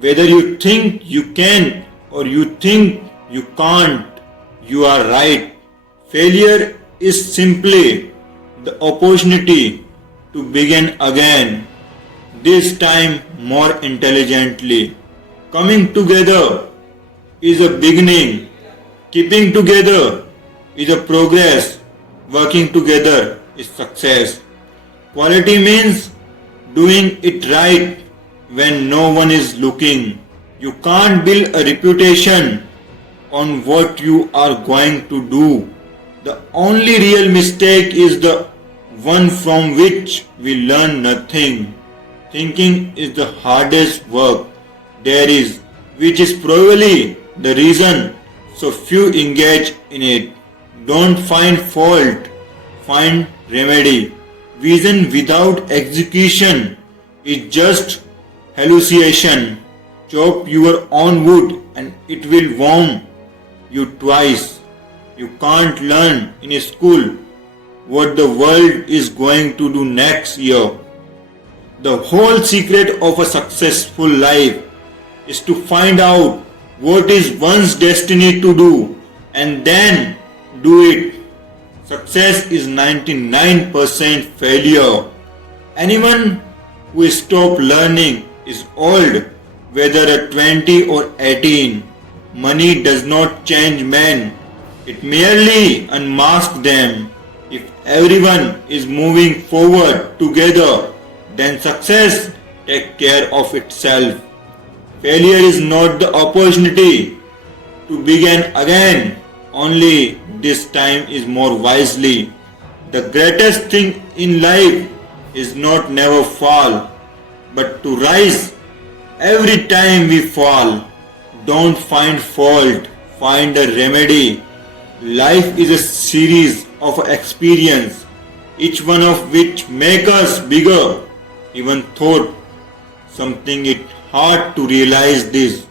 Whether you think you can or you think you can't, you are right. Failure is simply the opportunity to begin again, this time more intelligently. Coming together is a beginning. Keeping together is a progress. Working together is success. Quality means doing it right when no one is looking. You can't build a reputation on what you are going to do. The only real mistake is the one from which we learn nothing. Thinking is the hardest work there is, which is probably the reason so few engage in it. Don't find fault, find remedy. Vision without execution is just hallucination. Chop your own wood and it will warm you twice. You can't learn in a school what the world is going to do next year. The whole secret of a successful life is to find out what is one's destiny to do and then do it. Success is 99% failure. Anyone who stops learning is old, whether at 20 or 18. Money does not change men, it merely unmasks them. If everyone is moving forward together, then success takes care of itself. Failure is not the opportunity to begin again, only this time is more wisely. The greatest thing in life is not never fall, but to rise every time we fall. Don't find fault, find a remedy. Life is a series of experience, each one of which make us bigger. Even thought something it hard to realize this.